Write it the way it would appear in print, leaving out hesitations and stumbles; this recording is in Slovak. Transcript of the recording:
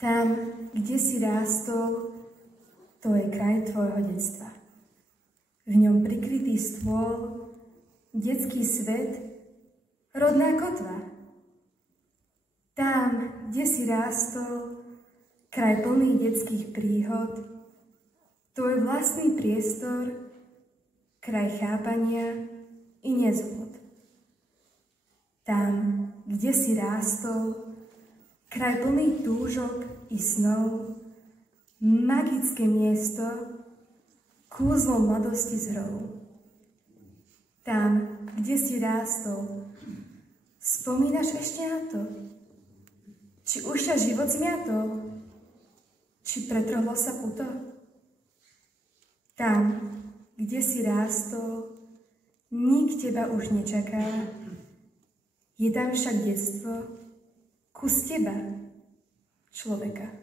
Tam, kde si rástol, to je kraj tvojho detstva. V ňom prikrytý stôl, detský svet, rodná kotva. Tam, kde si rástol, kraj plný detských príhod, tvoj vlastný priestor, kraj chápania i nezhod. Tam, kde si rástol, kraj plný túžok i snov, magické miesto, kúzlo mladosti z hrou. Tam, kde si rástol, spomínaš ešte na to? Či už ťa život zmiatol? Či pretrhlo sa puto? Tam, kde si rástol, nik teba už nečaká. Je tam však detstvo, kus teba, človeka.